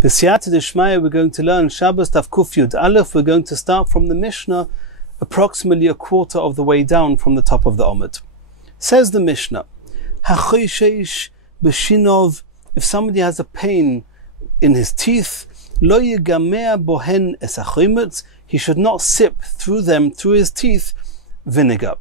B'siyata d'shmaya, we're going to learn Shabbos Daf Kuf Yud Aleph. We're going to start from the Mishnah, approximately a quarter of the way down from the top of the Omid. Says the Mishnah, Hachoshesh b'shinov, if somebody has a pain in his teeth, lo yigamea bohen es hachometz, he should not sip through them, through his teeth, vinegar.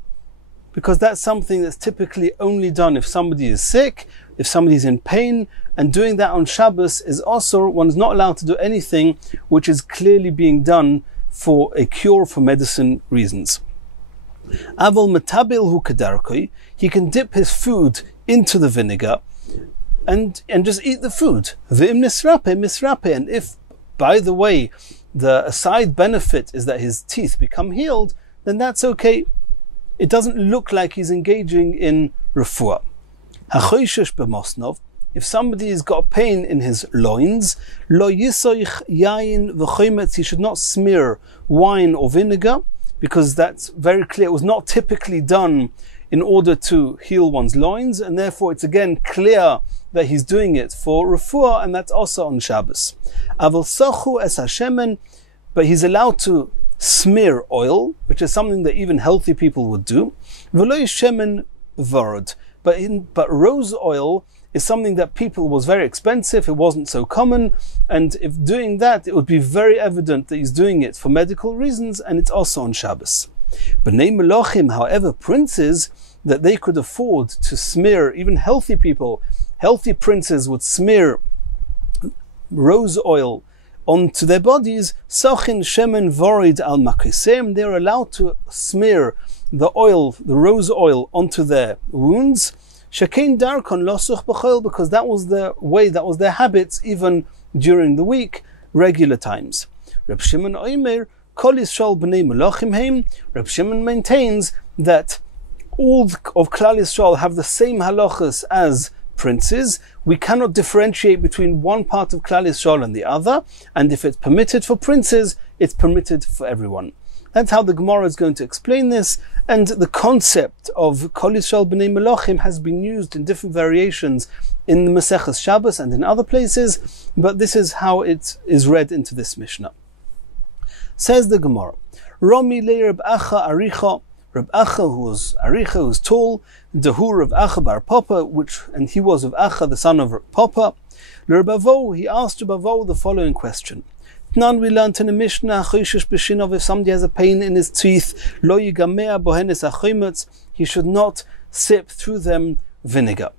Because that's something that's typically only done if somebody is sick, if somebody's in pain, and doing that on Shabbos is also, one's not allowed to do anything which is clearly being done for a cure, for medicine reasons. Aval metabil hu kedarkoi, he can dip his food into the vinegar and just eat the food. V'im nisrape misrape, and if, by the way, the side benefit is that his teeth become healed, then that's okay. It doesn't look like he's engaging in refuah. Hachoshesh b'mosnov, if somebody has got pain in his loins, lo yisoich yayin v'chometz, he should not smear wine or vinegar, because that's very clear. It was not typically done in order to heal one's loins, and therefore it's again clear that he's doing it for refuah, and that's also on Shabbos. Aval sochu es hashemen, but he's allowed to smear oil, which is something that even healthy people would do. V'lo shemen vorod, but rose oil is something that was very expensive, it wasn't so common, and if doing that, it would be very evident that he's doing it for medical reasons, and it's also on Shabbos. B'nei Melochim, however, princes, that they could afford to smear, even healthy people, healthy princes would smear rose oil onto their bodies, Sochin shemen vorid al makisem, they're allowed to smear the oil, the rose oil, onto their wounds. Shekein darkon losuch b'chol, because that was their way, that was their habits, even during the week, regular times. Reb Shimon Oimer, Kol Yisrael b'nei Melochim heim. Reb Shimon maintains that all of Klal Yisrael have the same halachas as princes. We cannot differentiate between one part of Klal Yisrael and the other, and if it's permitted for princes, it's permitted for everyone. That's how the Gemara is going to explain this, and the concept of Kol Yisrael b'nei Melochim has been used in different variations in the Masechas Shabbos and in other places, but this is how it is read into this Mishnah. Says the Gemara, Romi le Reb Acha Aricha, Reb Acha, who was Aricha, who was tall, Dehur of Acha bar Papa, and he was of Acha, the son of Papa. Le Reb Avo, he asked Reb Avo the following question. None we learned in the Mishnah, if somebody has a pain in his teeth, lo yigamea bohenes hachometz, he should not sip through them vinegar.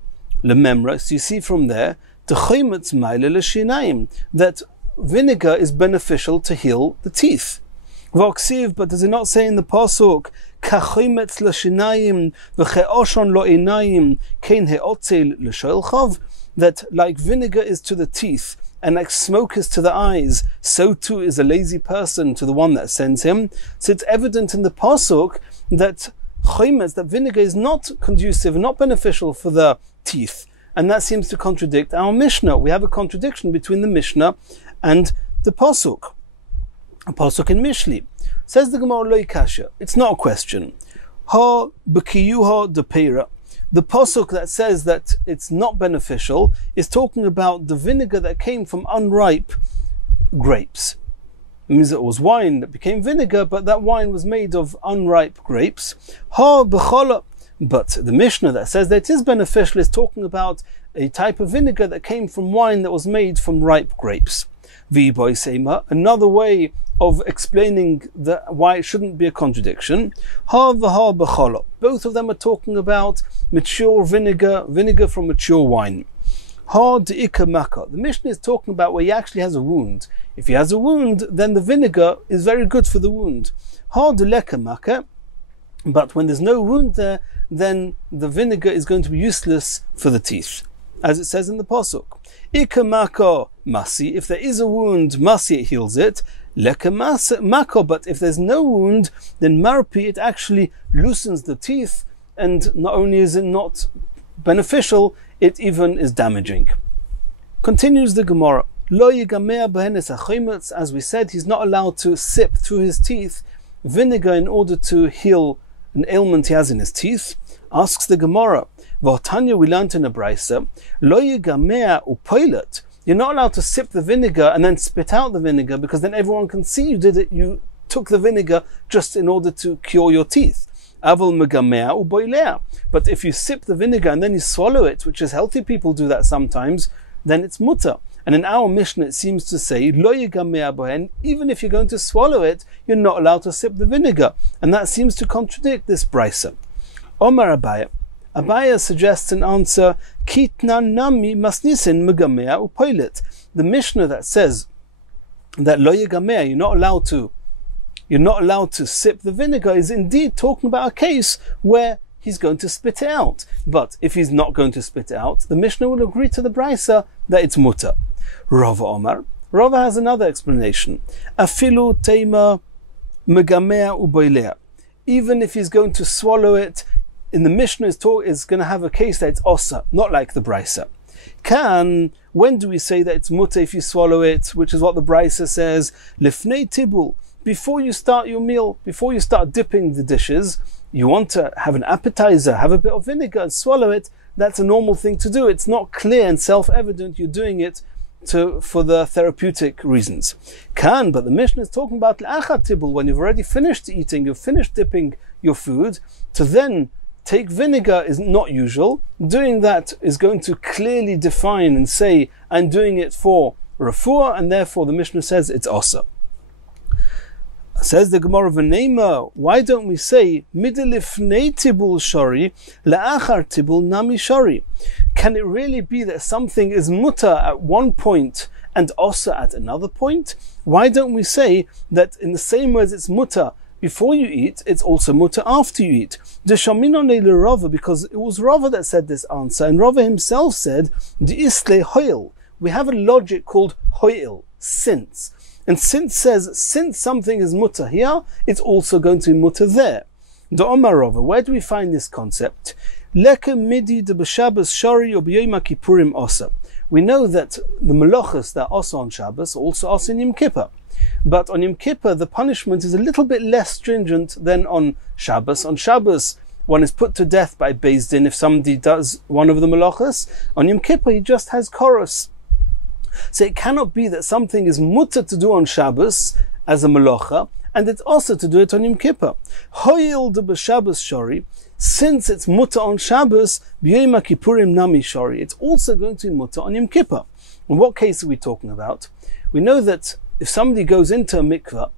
Lememra, so you see from there, the chometz meile l'shinayim, that vinegar is beneficial to heal the teeth. V'oksiv, but does it not say in the pasuk, kachometz l'shinayim v'che'oshon lo einayim kein he'otzel l'shoelchav, that like vinegar is to the teeth, and like smoke is to the eyes, so too is a lazy person to the one that sends him. So it's evident in the pasuk that chometz, that vinegar is not conducive, not beneficial for the teeth. And that seems to contradict our Mishnah. We have a contradiction between the Mishnah and the pasuk. A pasuk in Mishli. Says the Gemara, lo kasha. It's not a question. Ha b'kiyuha depeira. The pasuk that says that it's not beneficial is talking about the vinegar that came from unripe grapes. It means it was wine that became vinegar, but that wine was made of unripe grapes. Ha b'chola. But the Mishnah that says that it is beneficial is talking about a type of vinegar that came from wine that was made from ripe grapes. V'boy seima, another way of explaining why it shouldn't be a contradiction. Ha v'ha b'chola. Both of them are talking about mature vinegar from mature wine. Ha de'ika maka. The Mishnah is talking about where he actually has a wound. If he has a wound, then the vinegar is very good for the wound. Ha de'leka maka. But when there's no wound there, then the vinegar is going to be useless for the teeth. As it says in the pasuk, Ika maka masi, if there is a wound, masi, it heals it. Leka maka, but if there's no wound, then marpi, it actually loosens the teeth, and not only is it not beneficial, it even is damaging. Continues the Gemara, Lo yigamea bohenes hachometz, as we said, he's not allowed to sip through his teeth vinegar in order to heal an ailment he has in his teeth. Asks the Gemara, V'otanya, we learned in a brisa, Lo yigamea upoilet, You're not allowed to sip the vinegar and then spit out the vinegar, because then everyone can see you did it. You took the vinegar just in order to cure your teeth. But if you sip the vinegar and then you swallow it, which is healthy people do that sometimes, then it's mutter. And in our Mishnah it seems to say, lo yigamea bohen, even if you're going to swallow it, you're not allowed to sip the vinegar. And that seems to contradict this brisa. Omar Abaya. Abaya suggests an answer, kitna nami masnisin megamea upoilet. The Mishnah that says that lo yigamea, you're not allowed to sip the vinegar, is indeed talking about a case where he's going to spit it out. But if he's not going to spit it out, the Mishnah will agree to the brisa that it's mutter. Rava Omar. Rava has another explanation. Afilu teima megamea uboilea. Even if he's going to swallow it, in the Mishnah is going to have a case that it's osa, not like the brisa. When do we say that it's mutter if you swallow it, which is what the brisa says? Lifnei tibul. Before you start your meal, before you start dipping the dishes, you want to have an appetizer, have a bit of vinegar and swallow it. That's a normal thing to do. It's not clear and self-evident you're doing it for the therapeutic reasons. But the Mishnah is talking about l'achat tibul, when you've already finished eating, you've finished dipping your food, to then take vinegar is not usual. Doing that is going to clearly define and say, I'm doing it for refuah, and therefore the Mishnah says it's osa. Says the Gemara v'neima, why don't we say midilifnei tibul shari la'achar tibul nami shari? Can it really be that something is mutter at one point and osa at another point? Why don't we say that in the same way as it's mutter before you eat, it's also mutter after you eat? Deshaminone Rava, because it was Rava that said this answer, and Rava himself said, D'isle hoil. We have a logic called hoil, since. And since says, since something is mutter here, it's also going to be mutter there. The Omar Rava, where do we find this concept? Leke midi de b'Shabbos shari or b'yom kippurim osa. We know that the melachos that are osa on Shabbos are also osa in Yom Kippur. But on Yom Kippur, the punishment is a little bit less stringent than on Shabbos. On Shabbos, one is put to death by Beis Din if somebody does one of the melachos. On Yom Kippur, he just has chorus. So it cannot be that something is mutter to do on Shabbos as a melacha, and it's also to do it on Yom Kippur. Hoyil de b'Shabbos shari, since it's mutter on Shabbos, b'yom kippurim nami shari, it's also going to be mutter on Yom Kippur. In what case are we talking about? We know that if somebody goes into a mikveh,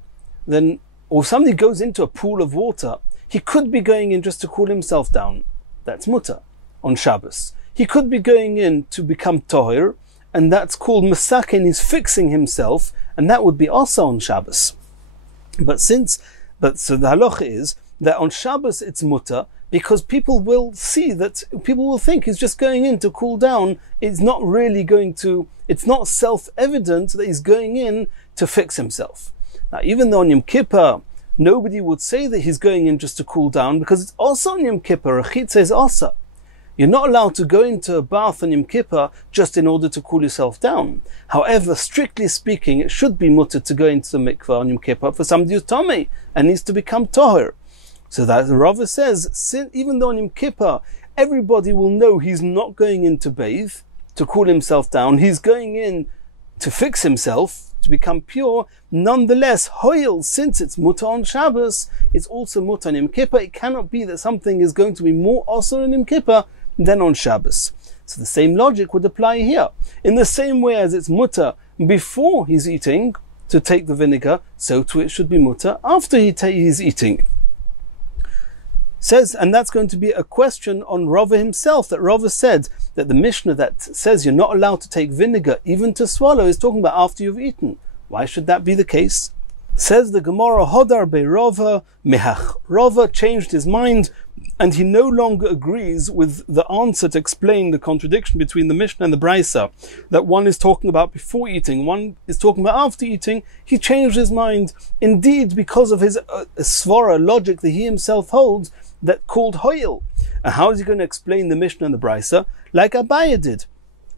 or somebody goes into a pool of water, he could be going in just to cool himself down. That's mutter on Shabbos. He could be going in to become tohir, and that's called masakin, he's fixing himself, and that would be also on Shabbos. So the halacha is that on Shabbos it's mutter, because people will think he's just going in to cool down. It's not self-evident that he's going in to fix himself. Now, even though on Yom Kippur, nobody would say that he's going in just to cool down, because it's also on Yom Kippur, a chitza is also. You're not allowed to go into a bath on Yom Kippur just in order to cool yourself down. However, strictly speaking, it should be mutter to go into the mikveh on Yom Kippur for somebody who's tomei and needs to become tohir. So that the Rava says, even though on Yom Kippur, everybody will know he's not going in to bathe, to cool himself down, he's going in to fix himself, to become pure. Nonetheless, hoil, since it's mutter on Shabbos, it's also mutter on Yom Kippur. It cannot be that something is going to be more also on Yom Kippur than on Shabbos. So the same logic would apply here. In the same way as it's mutter before he's eating to take the vinegar, so too it should be mutter after he's eating. Says, and that's going to be a question on Rava himself, that Rava said that the Mishnah that says you're not allowed to take vinegar even to swallow is talking about after you've eaten. Why should that be the case? Says the Gemara, Hodar be Rava mehach. Rava changed his mind, and he no longer agrees with the answer to explain the contradiction between the Mishnah and the Brisa, that one is talking about before eating, one is talking about after eating. He changed his mind, indeed, because of his svara logic that he himself holds, that called hoil. And how is he going to explain the Mishnah and the Brisa? Like Abaya did.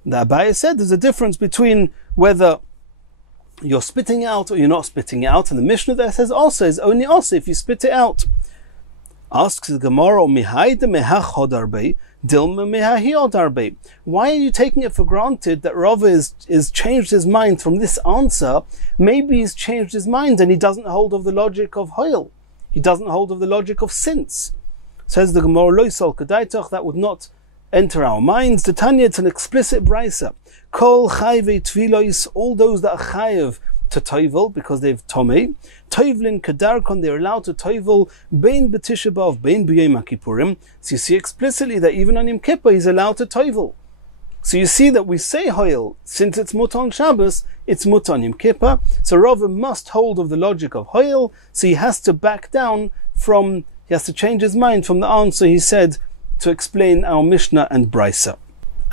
The Abaya said there's a difference between whether you're spitting out or you're not spitting out, and the Mishnah that says also is only also if you spit it out. Asks the Gemara, why are you taking it for granted that Rava is changed his mind from this answer? Maybe he's changed his mind and he doesn't hold of the logic of Hoyle. He doesn't hold of the logic of since. Says the Gemara, that would not enter our minds. The Tanya, it's an explicit brisa. Kol chayve tvilois, all those that are chayev to toivel because they've tomei. Toivlin kadarkon, they're allowed to toivel bein b'tisha b'av, bein b'yom kippurim. So you see explicitly that even on Yom Kippur he's allowed to toivel. So you see that we say Hoyle, since it's mutar on Shabbos, it's mutar on Yom Kippur. So Rava must hold of the logic of Hoyle, so he has to back down from, he has to change his mind from the answer he said to explain our Mishnah and Brisa.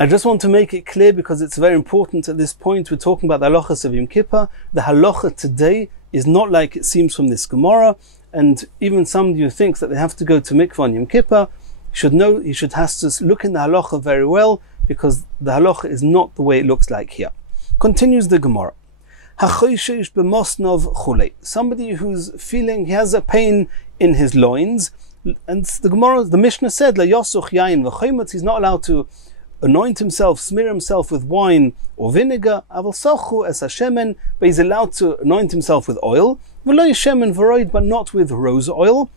I just want to make it clear because it's very important at this point. We're talking about the halachas of Yom Kippur. The halacha today is not like it seems from this Gemara, and even somebody who thinks that they have to go to mikvah on Yom Kippur should know, he should have to look in the halacha very well, because the halacha is not the way it looks like here. Continues the Gemara. Somebody who's feeling he has a pain in his loins, and the Gemara, the Mishnah said, he's not allowed to anoint himself, smear himself with wine or vinegar, but he's allowed to anoint himself with oil, but not with rose oil.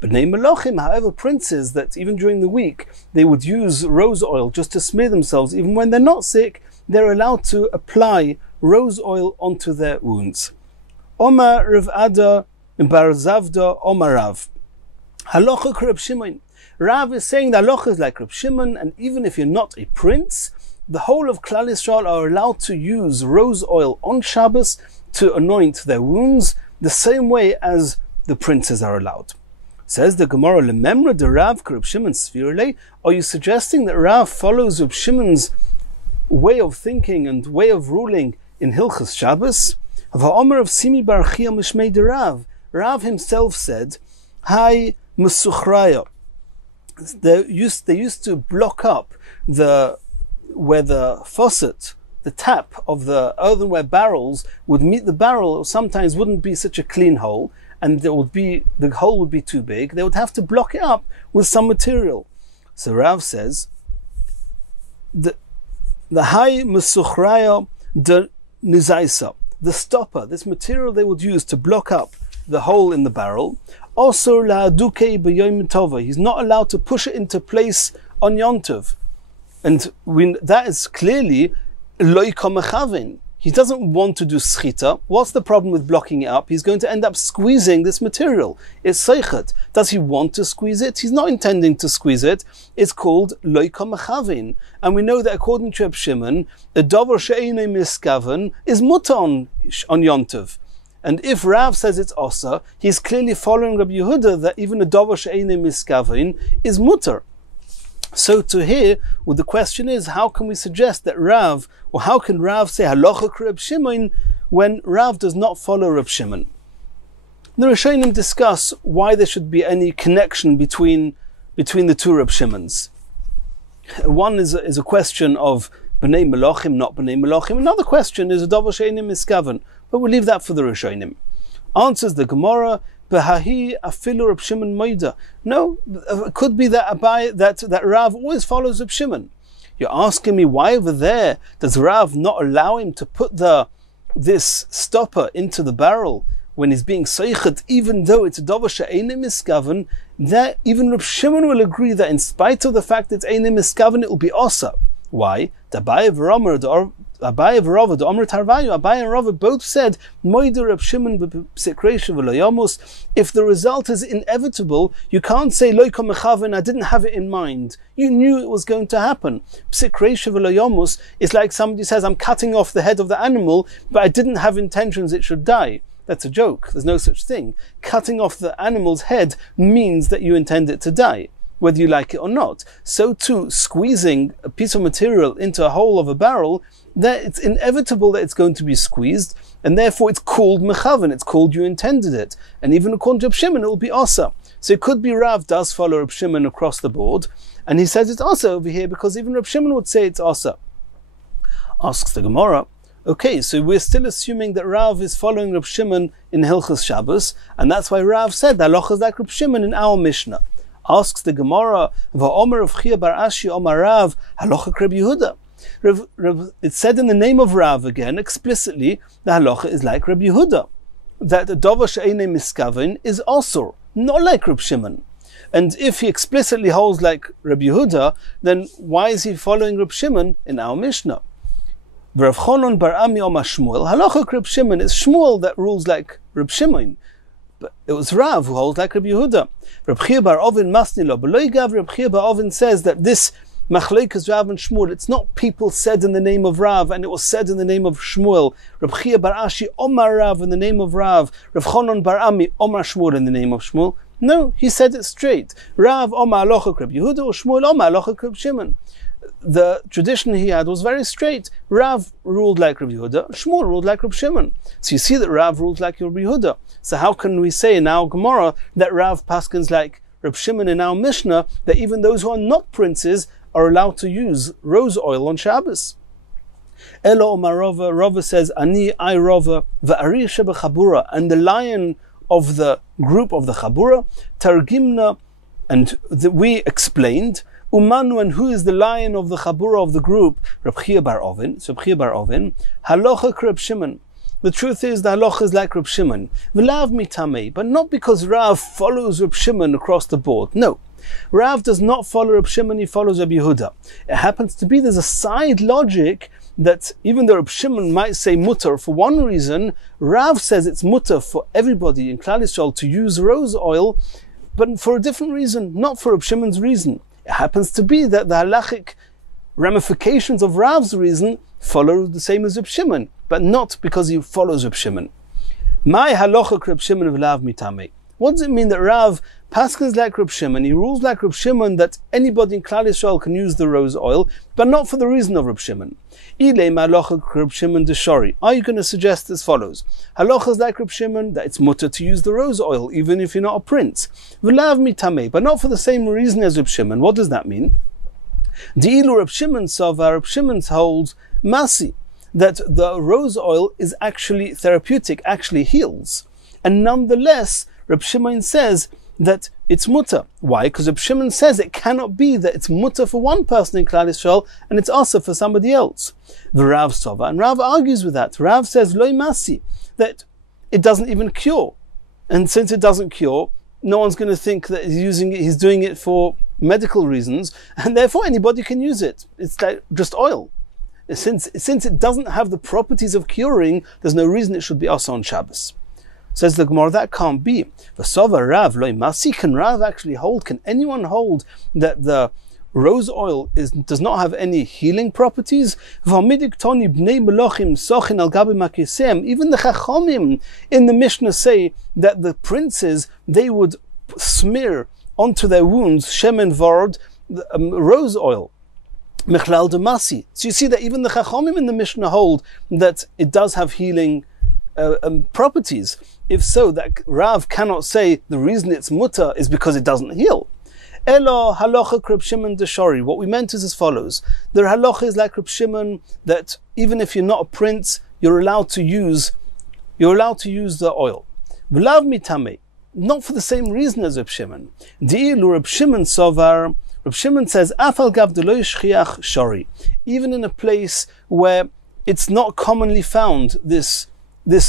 B'nei Melochim, however, princes that even during the week they would use rose oil just to smear themselves, even when they're not sick, they're allowed to apply rose oil onto their wounds. Omar Rav Ada Bar Zavda Omar Rav. Halacha Reb Shimon. Rav is saying the halacha is like Reb Shimon, and even if you're not a prince, the whole of Klal Yisrael are allowed to use rose oil on Shabbos to anoint their wounds, the same way as the princes are allowed. Says the Gemara, Lememra de Rav Reb Shimon Svirle. Are you suggesting that Rav follows Reb Shimon's way of thinking and way of ruling in Hilchas Shabbos? Va'omer of Simi Bar Chia Mishmei de Rav. Rav himself said, Hai Musuchraya. They used to block up where the faucet, the tap of the earthenware barrels would meet the barrel, or sometimes wouldn't be such a clean hole, and the hole would be too big. They would have to block it up with some material. So Rav says, the high musuchraya de nizaisa, the stopper, this material they would use to block up the hole in the barrel. Also la duke b'yom tova, he's not allowed to push it into place on Yom Tov, and that is clearly loy kamechavin. He doesn't want to do schita. What's the problem with blocking it up? He's going to end up squeezing this material. It's seichet. Does he want to squeeze it? He's not intending to squeeze it. It's called loy kamechavin. And we know that according to Reb Shimon, the davar she'einei miskaven is mutar on Yom Tov. And if Rav says it's osa, he's clearly following Rabbi Yehuda that even a davar she'einei miskaven is mutar. So to here, well, the question is, how can we suggest that Rav, or how can Rav say halacha Reb Shimon when Rav does not follow Reb Shimon? The Rishonim discuss why there should be any connection between the two Reb Shimons. One is a question of b'nei Melochim, not b'nei Melochim. Another question is a davar she'einei miskaven, but we'll leave that for the Rishonim. Answers the Gemara, B'hahi afilu Reb Shimon moida. No, it could be that that Rav always follows Reb Shimon. You're asking me why over there does Rav not allow him to put this stopper into the barrel when he's being seichet, even though it's a davar she'einei miskaven? That even Reb Shimon will agree that in spite of the fact that it's einei miskaven, it will be osa. Why? Abaye and Rava both said, if the result is inevitable, you can't say, I didn't have it in mind. You knew it was going to happen. It's like somebody says, I'm cutting off the head of the animal, but I didn't have intentions it should die. That's a joke. There's no such thing. Cutting off the animal's head means that you intend it to die, whether you like it or not. So too, squeezing a piece of material into a hole of a barrel, that it's inevitable that it's going to be squeezed, and therefore it's called mechaven, it's called you intended it. And even according to Reb Shimon, it will be asa. So it could be Rav does follow Reb Shimon across the board, and he says it's asa over here, because even Reb Shimon would say it's asa. Asks the Gemara, okay, so we're still assuming that Rav is following Reb Shimon in Hilchas Shabbos, and that's why Rav said that halacha is like Reb Shimon in our Mishnah. Asks the Gemara, Va'omer Rav Chia bar Ashi Omar Rav, halacha Reb Yehuda. It's said in the name of Rav again, explicitly, the halacha is like Reb Yehuda. That the Dover She'ene Miskavin is also not like Reb Shimon. And if he explicitly holds like Reb Yehuda, then why is he following Reb Shimon in our Mishnah? Rav Chonon bar Ami Omar Shmuel, halacha Reb Shimon is Shmuel that rules like Reb Shimon. But it was Rav who holds like Reb Yehuda. Reb Chia bar Ovin Masni lo B'loi Gav. Reb Chia bar Ovin says that this Machlokes Rav and Shmuel, it's not people said in the name of Rav and it was said in the name of Shmuel. Reb Chia bar Ashi Omar Rav in the name of Rav. Rav Chonon bar Ami Omar Shmuel in the name of Shmuel. No, he said it straight. Rav Omar halacha Reb Yehuda or Shmuel Omar halacha Reb Shimon. The tradition he had was very straight. Rav ruled like Reb Yehuda, Shmuel ruled like Reb Shimon. So you see that Rav ruled like Reb Yehuda. So how can we say in our Gemara that Rav paskins like Reb Shimon in our Mishnah, that even those who are not princes are allowed to use rose oil on Shabbos? Elo Omar Rava, Rava says, Ani I Rava, va'ari shebechabura, and the lion of the group of the Chabura, Targimna, and we explained, Umanu, and who is the lion of the Chabura of the group? Reb Chia bar Ovin. So Reb Chia bar Ovin, halacha Reb Shimon. The truth is the halacha is like Reb Shimon. V'lav mitamei, but not because Rav follows Reb Shimon across the board. No. Rav does not follow Reb Shimon, he follows Reb Yehuda. It happens to be there's a side logic that even though Reb Shimon might say mutter for one reason, Rav says it's mutter for everybody in Klal Yisrael to use rose oil, but for a different reason, not for Reb Shimon's reason. It happens to be that the halachic ramifications of Rav's reason follow the same as Reb Shimon, but not because he follows Reb Shimon. My halacha Reb Shimon v'lav mitamei. What does it mean that Rav paskins like Reb Shimon, he rules like Reb Shimon that anybody in Klal Yisrael can use the rose oil, but not for the reason of Reb Shimon? Ilei halacha Reb Shimon deshori. Are you going to suggest as follows? Halacha is like Reb Shimon that it's mutter to use the rose oil even if you're not a prince. V'lav mitamei, but not for the same reason as Reb Shimon. What does that mean? Di'ilu Reb Shimon savar, Reb Shimon holds masi, that the rose oil is actually therapeutic, actually heals. And nonetheless, Reb Shimon says that it's mutter. Why? Because Reb Shimon says it cannot be that it's mutter for one person in Klal Yisrael and it's also for somebody else. The Rav Sova, and Rav argues with that. Rav says loy masi, that it doesn't even cure. And since it doesn't cure, no one's going to think that he's doing it for medical reasons, and therefore anybody can use it. It's like just oil. Since it doesn't have the properties of curing, there's no reason it should be also on Shabbos. Says the Gemara, that can't be. V'sova Rav loy masi, can Rav actually hold, can anyone hold that the rose oil does not have any healing properties? Even the Chachamim in the Mishnah say that the princes, they would smear onto their wounds shemen vord, rose oil. Mechlal demasi. So you see that even the Chachamim in the Mishnah hold that it does have healing properties. If so, that Rav cannot say the reason it's mutter is because it doesn't heal. Elo halacha Reb Shimon deshori. What we meant is as follows: the halacha is like Reb Shimon that even if you're not a prince, you're allowed to use the oil. V'lav mitamei, not for the same reason as Reb Shimon. Di'ilu Reb Shimon sovar. Reb Shimon says afal gav deloy shchiach shori. Even in a place where it's not commonly found, this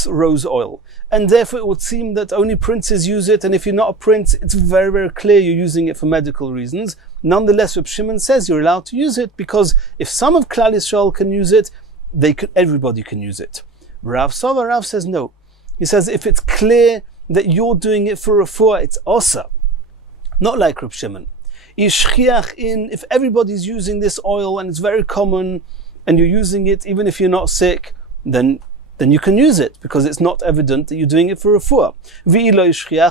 rose oil, and therefore it would seem that only princes use it, and if you're not a prince, it's very, very clear you're using it for medical reasons. Nonetheless, Reb Shimon says you're allowed to use it, because if some of Klal Yisrael can use it, everybody can use it. Rav says no. He says if it's clear that you're doing it for refuah, it's osa. Not like Reb Shimon. If everybody's using this oil and it's very common, and you're using it even if you're not sick, then you can use it, because it's not evident that you're doing it for refuah.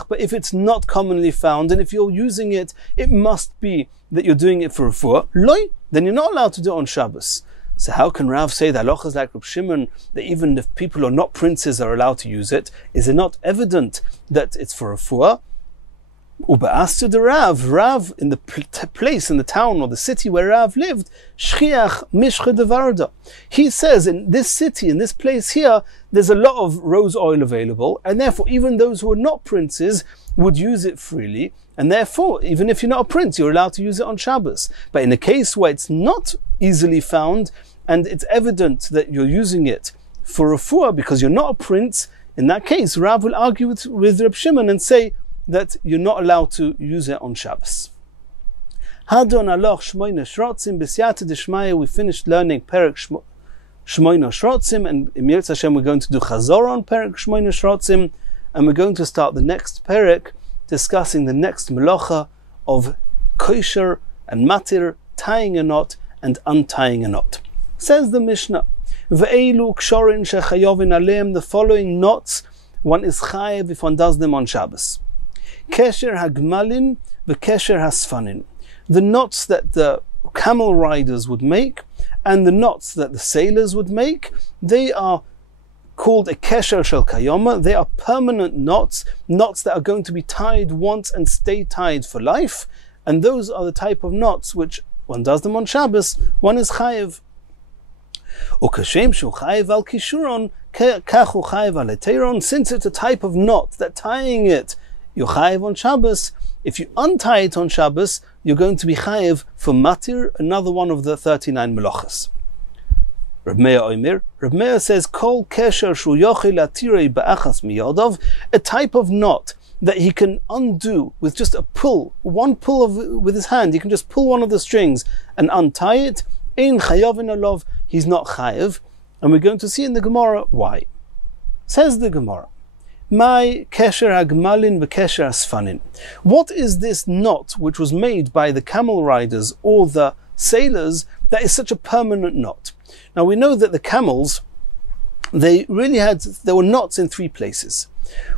But if it's not commonly found, and if you're using it, it must be that you're doing it for refuah, then you're not allowed to do it on Shabbos. So how can Rav say that halacha is like Reb Shimon, that even if people are not princes are allowed to use it? Is it not evident that it's for refuah? Uba'astu de Rav in the place, in the town or the city where Rav lived, Shchiach Mishcha de Varda. He says in this city, in this place here, there's a lot of rose oil available, and therefore even those who are not princes would use it freely, And therefore, even if you're not a prince, you're allowed to use it on Shabbos. But in a case where it's not easily found, and it's evident that you're using it for refuah because you're not a prince, in that case, Rav will argue with Reb Shimon and say that you're not allowed to use it on Shabbos. Hadon aloch shmoina shrotzim b'siyata d'shmaya. We finished learning Perek Shmoina Shrotzim, and in Yirtzeh Hashem we're going to do Chazor on Perek Shmoina Shrotzim, and we're going to start the next Perek discussing the next Melacha of kosher and matir, tying a knot and untying a knot. Says the Mishnah, Ve'elu kshorin shechayovin aleim, the following knots one is chayev if one does them on Shabbos. Kesher hagmalin v'kesher hasfanin, the knots that the camel riders would make and the knots that the sailors would make, they are called a kesher shel kayoma. They are permanent knots, knots that are going to be tied once and stay tied for life, and those are the type of knots which one does them on Shabbos, one is chayev. Since it's a type of knot that tying it you're chayev on Shabbos, if you untie it on Shabbos, you're going to be chayev for matir, another one of the 39 melachas. Reb Meir says, Kol kesher shu yochel atirei ba'achas miyodov, a type of knot that he can undo with just a pull, one pull with his hand. He can just pull one of the strings and untie it. Ein chayovin alov, he's not chayev, and we're going to see in the Gemara why. Says the Gemara, My kesher hagmalin v'kesher asfanin. What is this knot which was made by the camel riders or the sailors that is such a permanent knot? Now we know that the camels, there were knots in three places.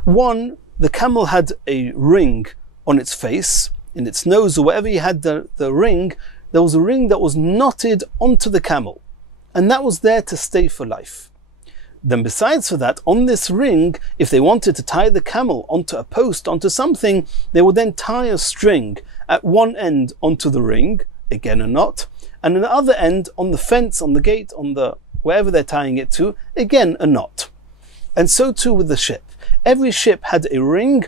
One, the camel had a ring on its face, in its nose or wherever he had the ring, there was a ring that was knotted onto the camel, and that was there to stay for life. Then besides for that, on this ring, if they wanted to tie the camel onto a post, onto something, they would then tie a string at one end onto the ring, again a knot, and at the other end on the fence, on the gate, on the wherever they're tying it to, again a knot. And so too with the ship. Every ship had a ring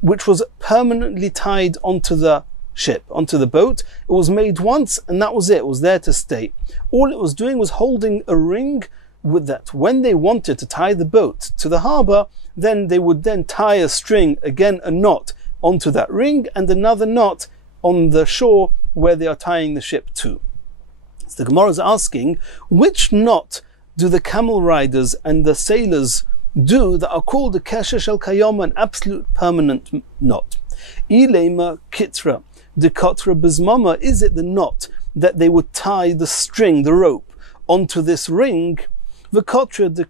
which was permanently tied onto the ship, onto the boat. It was made once and that was it. It was there to stay. All it was doing was holding a ring with that. When they wanted to tie the boat to the harbour, then they would then tie a string, again a knot, onto that ring and another knot on the shore where they are tying the ship to. So the Gemara is asking, which knot do the camel riders and the sailors do that are called the kesher shel kayoma, an absolute permanent knot? Ilema kitra de kotra bezmama, is it the knot that they would tie the string, the rope, onto this ring? The kotra the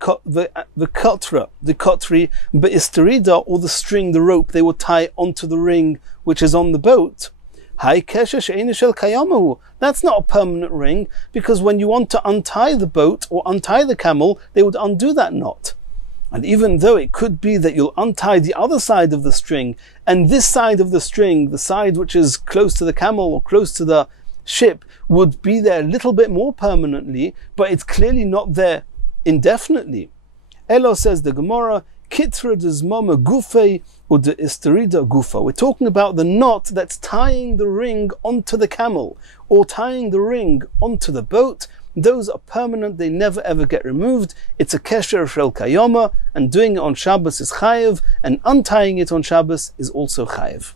kotri beisterida, or the string, the rope they would tie onto the ring which is on the boat. Hai kesher she'eina shel kayamahu. That's not a permanent ring, because when you want to untie the boat or untie the camel, they would undo that knot. And even though it could be that you'll untie the other side of the string, and this side of the string, the side which is close to the camel or close to the ship, would be there a little bit more permanently, but it's clearly not there indefinitely. Elo, says the Gemara, kitra dezmama gufei or de isterida gufa. We're talking about the knot that's tying the ring onto the camel or tying the ring onto the boat. Those are permanent, they never ever get removed. It's a kesher shel kayoma, and doing it on Shabbos is chayev, and untying it on Shabbos is also chayev.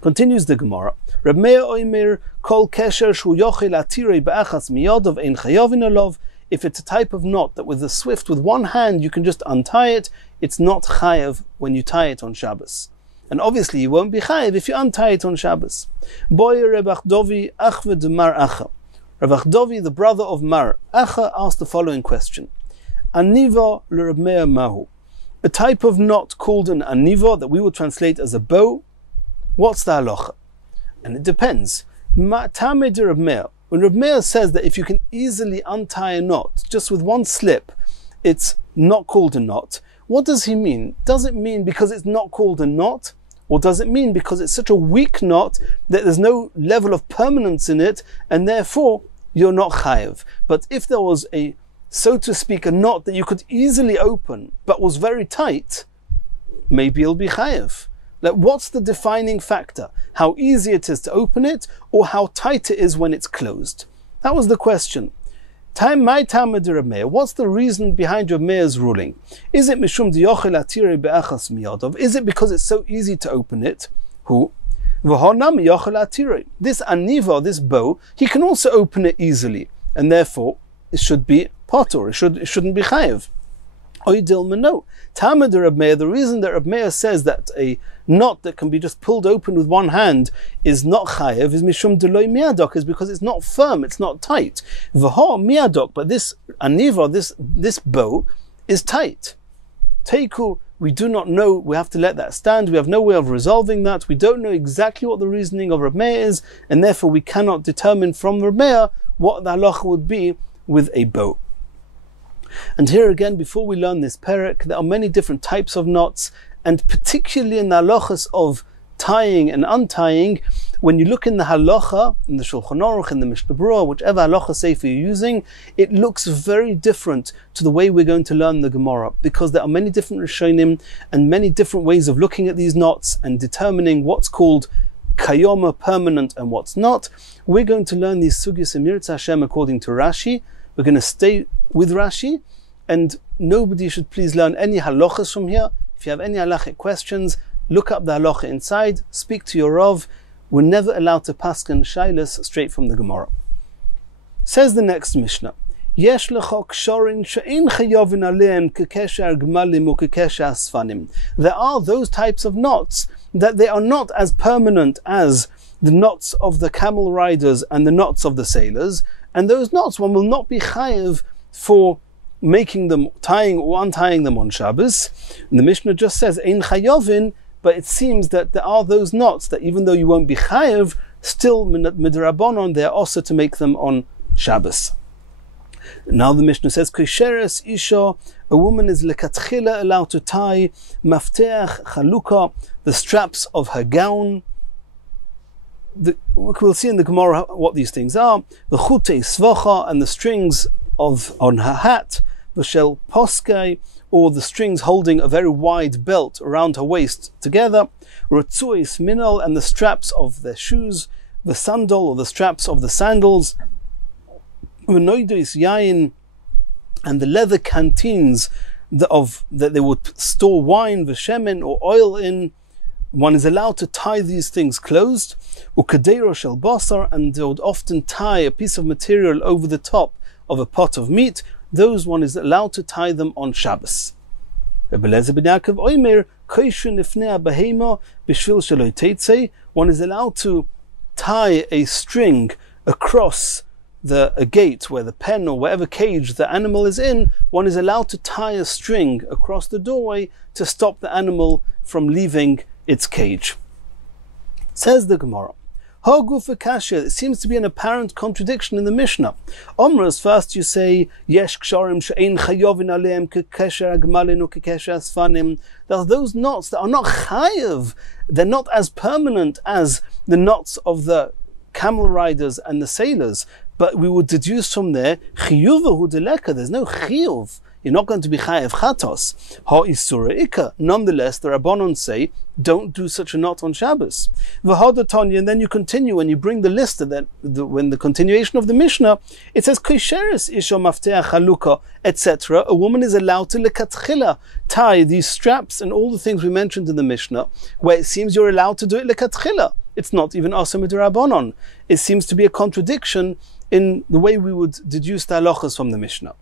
Continues the Gemara, Reb Meir oimer kol kesher shu yochel atirei ba'achas miyodov ein chayovin alov. If it's a type of knot that with one hand you can just untie it, it's not chayev when you tie it on Shabbos. And obviously you won't be chayev if you untie it on Shabbos. Boy Reb Achdovi achve de Mar Acha. Reb Achdovi, the brother of Mar Acha, asked the following question. Aniva l'Reb Meir mahu. A type of knot called an aniva that we would translate as a bow. What's the halacha? And it depends. Ma'tameh de Reb Meir. When Reb Meir says that if you can easily untie a knot, just with one slip, it's not called a knot, what does he mean? Does it mean because it's not called a knot? Or does it mean because it's such a weak knot that there's no level of permanence in it, and therefore you're not chayev? But if there was a, so to speak, a knot that you could easily open, but was very tight, maybe you'll be chayev. Like, what's the defining factor? How easy it is to open it, or how tight it is when it's closed? That was the question. What's the reason behind your Meir's ruling? Is it mishum diyochel atire be'achas miyadov? Is it because it's so easy to open it? Who? This aniva, this bow, he can also open it easily, and therefore it should be potter. It shouldn't be chayev. No. The reason that Reb Meir says that a knot that can be just pulled open with one hand is not chayev is mishum deloi miadok, is because it's not firm, it's not tight. V'ho miadok, but this aniva, this bow, is tight. Teiku, we do not know, we have to let that stand, we have no way of resolving that, we don't know exactly what the reasoning of Reb Meir is, and therefore we cannot determine from Reb Meir what the halacha would be with a bow. And here again, before we learn this perek, there are many different types of knots, and particularly in the halachas of tying and untying, when you look in the halacha, in the Shulchan Aruch, in the Mishnah Berurah, whichever halacha sefer you're using, it looks very different to the way we're going to learn the Gemara, because there are many different Rishonim and many different ways of looking at these knots and determining what's called kayoma, permanent, and what's not. We're going to learn these sugyas Emirat Hashem according to Rashi. We're going to stay with Rashi, and nobody should please learn any halachas from here. If you have any halachic questions, look up the halacha inside, speak to your Rav. We're never allowed to pasken shailas straight from the Gemara. Says the next Mishnah, Yesh lecha kshorin she'ein chayovin aleim kekesher gmalim or kekesher asfanim. There are those types of knots that they are not as permanent as the knots of the camel riders and the knots of the sailors, and those knots one will not be chayev for making them, tying or untying them on Shabbos. And the Mishnah just says ein chayovin, but it seems that there are those knots that even though you won't be chayev, still midrabanon they are also to make them on Shabbos. Now the Mishnah says kisheres isha, a woman is lekatchila allowed to tie mafteach chaluka, the straps of her gown. We'll see in the Gemara what these things are. The chutei svacha, and the strings on her hat. V'shel poskei, or the strings holding a very wide belt around her waist together. Rutzuis minal, and the straps of their shoes. The sandal, or the straps of the sandals. V'noidois yayin, and the leather canteens that they would store wine, v'shemen, or oil in. One is allowed to tie these things closed. Ukadeiro shel basar, and they would often tie a piece of material over the top of a pot of meat. Those one is allowed to tie them on Shabbos. One is allowed to tie a string across a gate where the pen or whatever cage the animal is in. One is allowed to tie a string across the doorway to stop the animal from leaving its cage. Says the Gemara, it seems to be an apparent contradiction in the Mishnah. Omras, first you say, Yesh ksharim she'ein chayovin aleim kekesher agmalin or kekesher asfanim. There are those knots that are not chayev. They're not as permanent as the knots of the camel riders and the sailors. But we would deduce from there, chiyuvahu deleka, there's no chiyuv. You're not going to be chayev chatos. Ha-isura ikka. Nonetheless, the Rabbanon say, don't do such a knot on Shabbos. V'hadatanya, and then you continue, and you bring the list of that, when the continuation of the Mishnah, it says, Kisheres isha mafteach haluka, etc. A woman is allowed to lekatchila, tie these straps and all the things we mentioned in the Mishnah, where it seems you're allowed to do it lekatchila. It's not even asa midrabanon. It seems to be a contradiction in the way we would deduce the halachas from the Mishnah.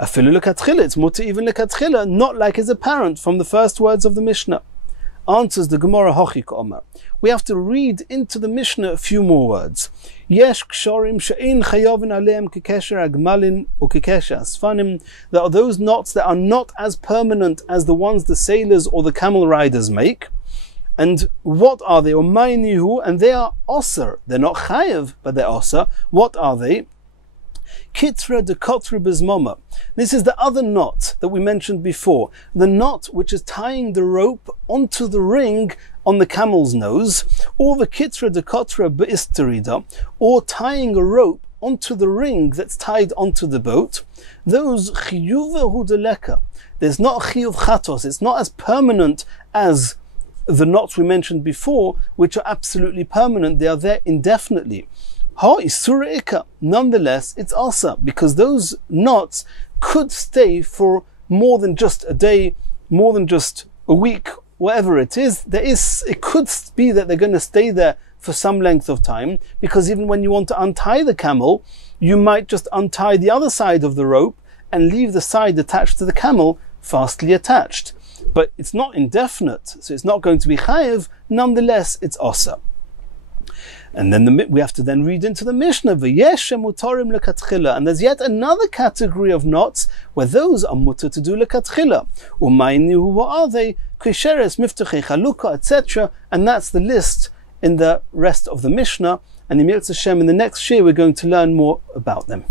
Afilu lekatchila, it's mutter even lekatchila, not like is apparent from the first words of the Mishnah. Answers the Gemara Hochik Omer. We have to read into the Mishnah a few more words. Yesh kshorim she'ein chayovin aleim kekesher agmalin or kekesher asfanim. There are those knots that are not as permanent as the ones the sailors or the camel riders make. And what are they? And they are osir. They're not chayev, but they're osir. What are they? Kitra de kotra bezmoma. This is the other knot that we mentioned before. The knot which is tying the rope onto the ring on the camel's nose, or the kitra de kotra beisterida, or tying a rope onto the ring that's tied onto the boat. Those chiyuva hudeleka. There's not chiyuv chatos. It's not as permanent as the knots we mentioned before, which are absolutely permanent. They are there indefinitely. Ha isura ika. Nonetheless, it's asa, because those knots could stay for more than just a day, more than just a week, whatever it is. It could be that they're going to stay there for some length of time, because even when you want to untie the camel, you might just untie the other side of the rope and leave the side attached to the camel fastly attached. But it's not indefinite, so it's not going to be chayev. Nonetheless, it's asa. And then we have to then read into the Mishnah, and there's yet another category of knots where those are mutter to do lekatchila. What are they? Kisheres, miftachei chalukah, etc. And that's the list in the rest of the Mishnah. And in the next shir we're going to learn more about them.